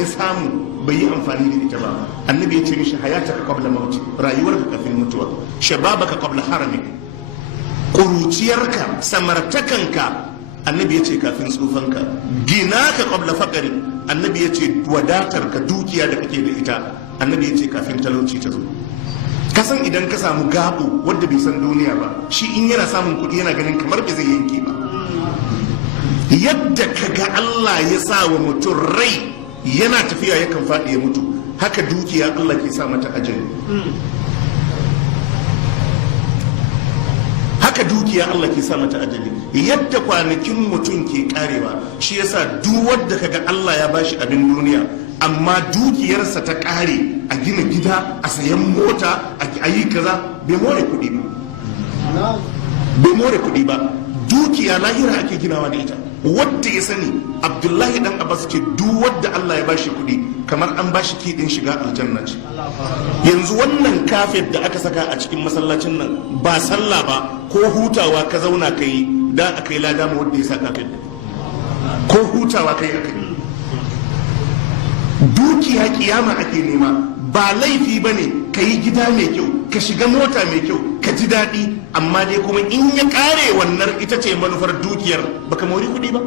ya samu bai yi amfani da ita ba, annabi ya ce mishi hayataka qabla mauti, rayuwarka kafin mutuwa, shababaka qabla haramik, kuruciyarka samartakanka annabi ya ce kafin tsufanka, ginaka qabla faqri, annabi ya ce wadatarka dukiya da kake da ita annabi ya ce kafin talauci ta zo. Kasan idan ka samu gabo wanda bai san duniya ba, shi in yana samun kuɗi yana ganin kamar bai zai yanke ba. Yadda kaga Allah ya sa wa mutum rai yana tafiya yakan faɗi ya mutu, haka dukiya Allah ke sa mata ajali. Haka dukiya Allah ke sa mata ajali. Yadda kwanakin mutum ke karewa, shi yasa duk wanda kaga Allah ya bashi abin duniya amma dukiyarsa ta kare a gina gida, a sayan mota, a yi kaza, bai more kuɗi ba. Bai more kuɗi ba. Dukiya lahira ake ginawa da ita. Wadda ya sani, Abdullahi dan Abbas ce duk wadda Allah ya bashi kuɗi kamar an bashi kiɗin shiga aljanna ce. Yanzu wannan kafet da aka saka a cikin masallacin nan ba sallah ba ko hutawa ka zauna ka yi da aka yi lada ma wadda ya sa kafet, ko hutawa ka yi aka yi. Dukiya kiyama ake nema, ba laifi ba ne ka yi gida mai kyau, ka shiga mota mai kyau, ka ji daɗi, amma dai kuma in ya ƙare wannan ita ce manufar dukiyar, baka mori kuɗi ba.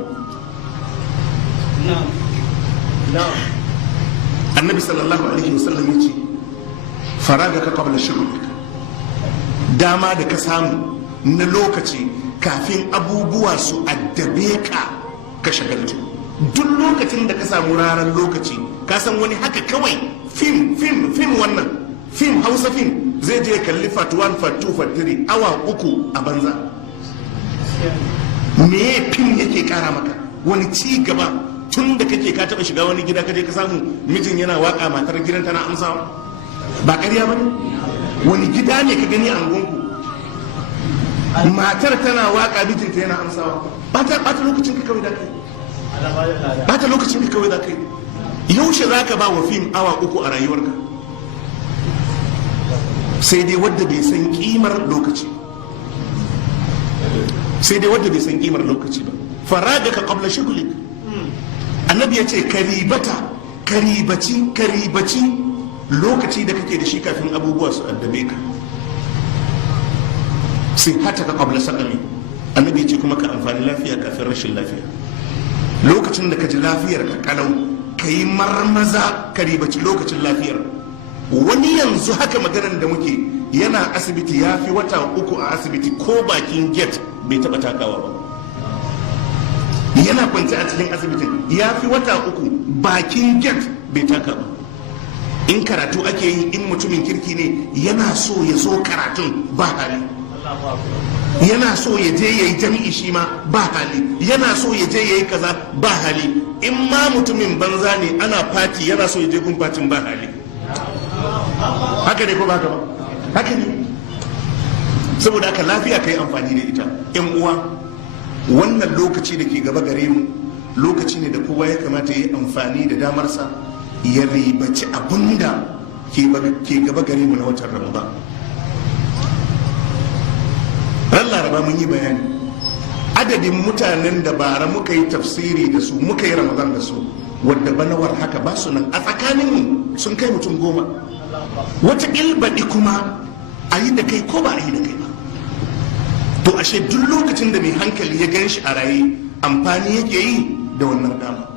Annabi sallallahu alaihi wasallam ya ce faraga ka qabla shughlik, dama da ka samu na lokaci kafin abubuwa su addabe ka shagaltu. Duk lokacin da ka samu ranar lokaci, ka san wani haka kawai fim wannan fim, Hausa fim, zai je kalli part 1 part 2 part 3 awa 3 a banza. Me fim yake kara maka? Wani ci gaba? Tun da kake ka taba shiga wani gida kaje ka samu mijin yana waka matar gidan tana amsawa, ba ƙarya ba ne? Wani gida ne ka gani a angonku matar tana waka mijinta yana amsawa? Ba ta lokacin ka kawai da kai, ba ta lokacin ka kawai da kai. Yaushe za ka ba wa fim awa 3 a rayuwarka? Sai dai wadda bai san kimar lokaci, sai dai wadda bai san kimar lokaci ba. Faraga ka qabla shughlik, annabi ya ce karibaci lokaci da kake da shi kafin abubuwa su addabe ka. Sai hata ka qabla saqami, annabi ya ce kuma ka amfani lafiya kafin rashin lafiya. Lokacin da ka ji lafiyar ka kalau, ka yi marmaza ka ribaci lokacin lafiyar. Wani yanzu haka maganar da muke yana asibiti, ya fi wata 3 a asibiti, ko bakin gate bai taba takawa ba. Yana kwanci a cikin asibitin ya fi wata 3 bakin gate bai taka ba. In karatu ake yi, in mutumin kirki ne yana so ya zo karatun ba hali, yana so ya je ya yi jami'i shi ma ba hali, yana so ya je ya yi kaza ba hali. In ma mutumin banza ne ana fati, yana so ya je gun fatin ba hali. Haka ne ko ba haka ba? Haka ne. Saboda haka lafiya ka yi amfani da ita. Yan uwa, wannan lokaci da ke gaba gare mu lokaci ne da kowa ya kamata ya yi amfani da damarsa ya ribaci abin da ke gaba gare mu na watan Ramadan. Ran Laraba mun yi bayani adadin mutanen da bara muka yi tafsiri da su, muka yi Ramadan da su, wadda banawar haka ba su nan a tsakaninmu sun kai mutum 10. Wata ilbaɗi kuma a yi da kai ko ba a yi da kai ba. To ashe duk lokacin da mai hankali ya gan shi a raye, amfani yake yi da wannan dama.